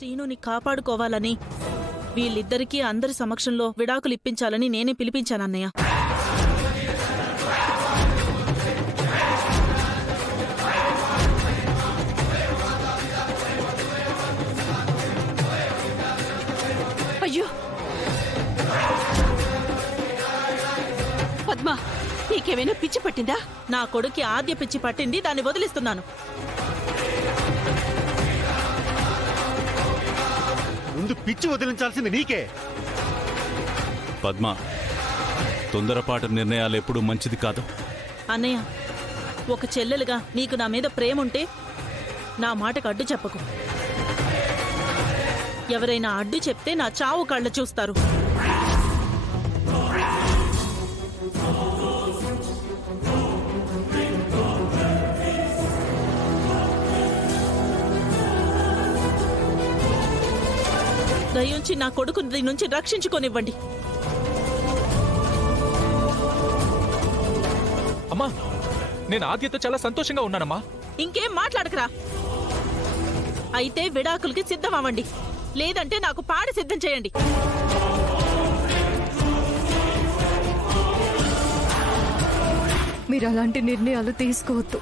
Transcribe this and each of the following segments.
శ్రీనుని కాపాడుకోవాలని వీళ్ళిద్దరికీ అందరి సమక్షంలో విడాకులు ఇప్పించాలని నేనే పిలిపించానన్నయ్య. అయ్యో పద్మ, నీకేమైనా పిచ్చి పట్టిందా? నా కొడుక్కి ఆద్య పిచ్చి పట్టింది, దాన్ని వదిలిస్తున్నాను. ముందు పిచ్చి వదిలించాల్సింది నీకే. పద్మ, తొందరపాటు నిర్ణయాలు ఎప్పుడూ మంచిది కాదు. అన్నయ్య, ఒక చెల్లెలుగా నీకు నా మీద ప్రేముంటే నా మాటకు అడ్డు చెప్పకు. ఎవరైనా అడ్డు చెప్తే నా చావు కళ్ళ చూస్తారు. దయించి నా కొడుకుని దీని నుంచి రక్షించుకోనివ్వండి. అమ్మా, నేను ఆద్యతో చాలా సంతోషంగా ఉన్నానమ్మా. ఇంకేం మాట్లాడకరా. అయితే విడాకులకి సిద్ధమవ్వండి, లేదంటే నాకు పాడి సిద్ధం చేయండి. మీరు అలాంటి నిర్ణయాలు తీసుకోవద్దు.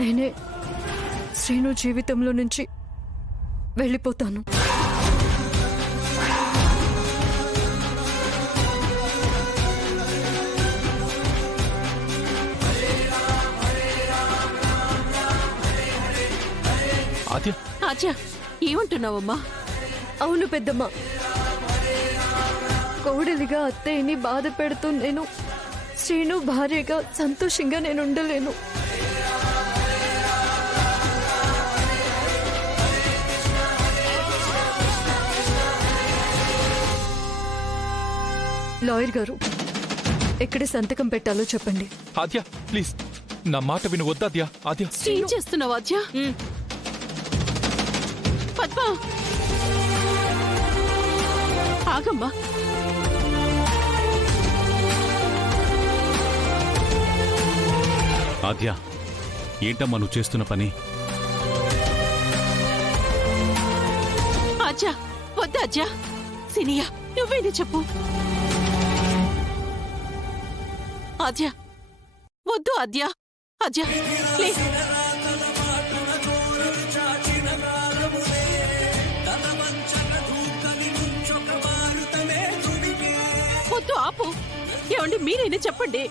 నేనే శ్రీను జీవితంలో నుంచి వెళ్ళిపోతాను. ఆద్య, ఆద్య, ఏమంటున్నావమ్మా? అవును పెద్దమ్మ, కోడలిగా అత్తయ్యని బాధ పెడుతూ నేను శ్రీను భార్యగా సంతోషంగా నేను ఉండలేను. లాయర్ గారు, ఎక్కడ సంతకం పెట్టాలో చెప్పండి. ఆద్య ప్లీజ్, నా మాట విను. వద్దాద్య. ఆద్య, ఏం చేస్తున్నావు ఆద్య? పద్మ, ఆగమ్మా. ఆద్య, ఏంటమ్మా నువ్వు చేస్తున్న పని? ఆద్య, వద్దా ఆద్య. సినియా, నువ్వేది చెప్పు. ఆద్య, వద్దు ఆద్య. ఆద్య ప్లీజ్. వద్దు, ఆపు. ఏమండి, మీరైనా చెప్పండి.